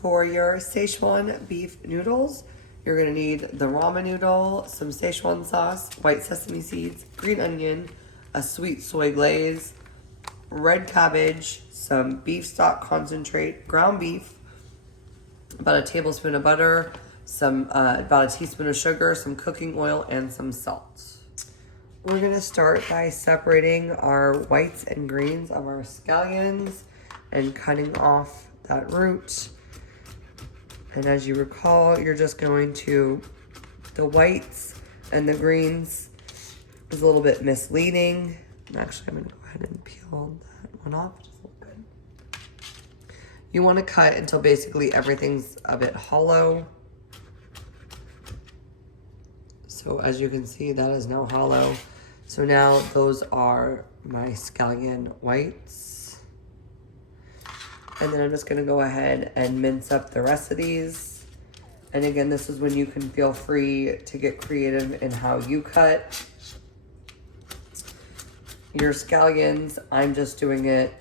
For your Szechuan beef noodles, you're gonna need the ramen noodle, some Szechuan sauce, white sesame seeds, green onion, a sweet soy glaze, red cabbage, some beef stock concentrate, ground beef, about a tablespoon of butter, about a teaspoon of sugar, some cooking oil, and some salt. We're gonna start by separating our whites and greens of our scallions and cutting off that root. And as you recall, you're just going to, the whites and the greens is a little bit misleading. Actually, I'm gonna go ahead and peel that one off. Just look good. You wanna cut until basically everything's a bit hollow. So as you can see, that is now hollow. So now those are my scallion whites. And then I'm just gonna go ahead and mince up the rest of these. And again, this is when you can feel free to get creative in how you cut your scallions. I'm just doing it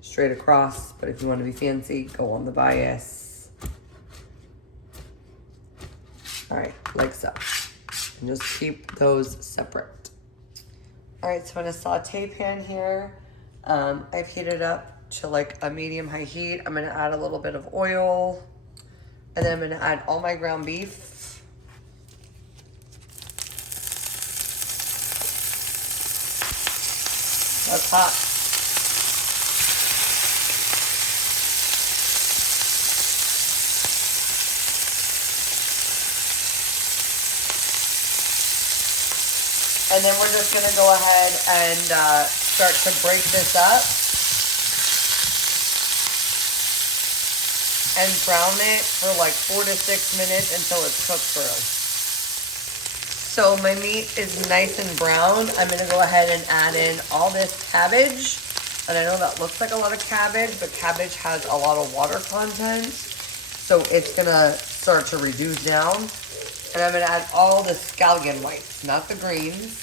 straight across, but if you want to be fancy, go on the bias. All right, like so. And just keep those separate. All right, so in a saute pan here, I've heated up to like a medium-high heat. I'm gonna add a little bit of oil, and then I'm gonna add all my ground beef. That's hot. And then we're just gonna go ahead and start to break this up and brown it for like 4 to 6 minutes until it's cooked through. So my meat is nice and brown. I'm gonna go ahead and add in all this cabbage. And I know that looks like a lot of cabbage, but cabbage has a lot of water content. So it's gonna start to reduce down. And I'm gonna add all the scallion whites, not the greens,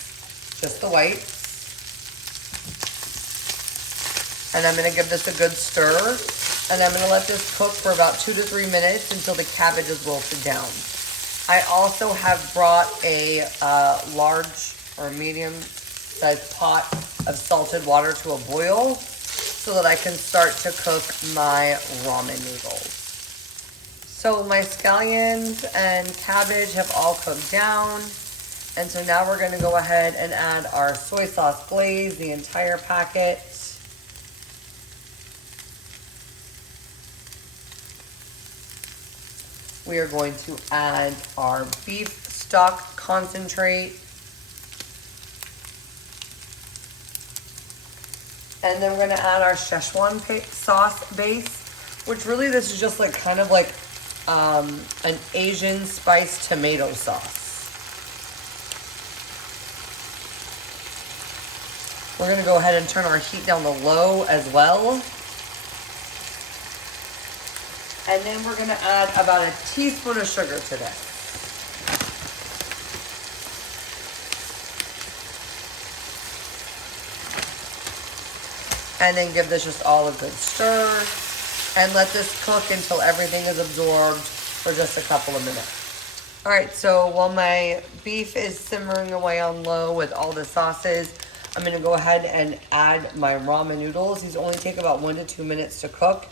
just the whites. And I'm gonna give this a good stir. And I'm gonna let this cook for about 2 to 3 minutes until the cabbage is wilted down. I also have brought a large or medium sized pot of salted water to a boil so that I can start to cook my ramen noodles. So my scallions and cabbage have all cooked down. And so now we're gonna go ahead and add our soy sauce glaze, the entire packet. We are going to add our beef stock concentrate. And then we're gonna add our Szechuan sauce base, which really this is just like kind of like an Asian spiced tomato sauce. We're gonna go ahead and turn our heat down to low as well. And then we're gonna add about a teaspoon of sugar to this. And then give this just all a good stir. And let this cook until everything is absorbed for just a couple of minutes. All right, so while my beef is simmering away on low with all the sauces, I'm gonna go ahead and add my ramen noodles. These only take about 1 to 2 minutes to cook.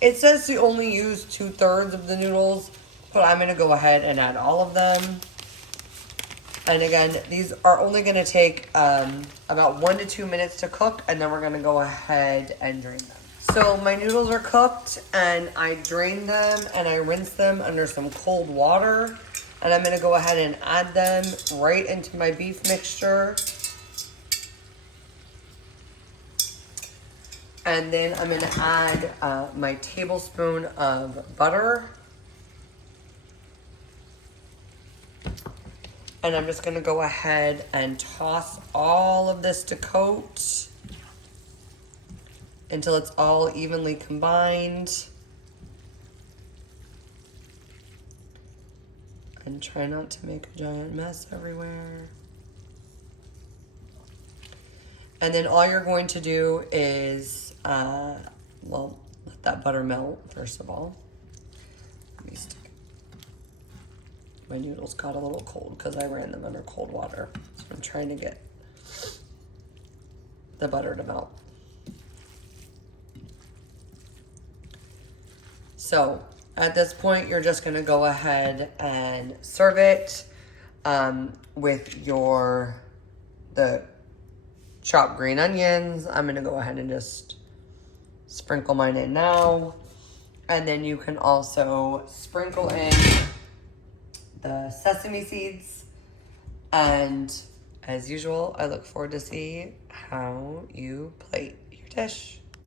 It says to only use 2/3 of the noodles, but I'm gonna go ahead and add all of them. And again, these are only gonna take about 1 to 2 minutes to cook, and then we're gonna go ahead and drain them. So my noodles are cooked, and I drained them and I rinsed them under some cold water. And I'm gonna go ahead and add them right into my beef mixture. And then I'm gonna add my tablespoon of butter. And I'm just gonna go ahead and toss all of this to coat until it's all evenly combined. And try not to make a giant mess everywhere. And then all you're going to do is, let that butter melt, first of all. Let me stick. My noodles got a little cold because I ran them under cold water. So I'm trying to get the butter to melt. So at this point, you're just gonna go ahead and serve it with the chopped green onions. I'm gonna go ahead and just sprinkle mine in now. And then you can also sprinkle in the sesame seeds. And as usual, I look forward to see how you plate your dish.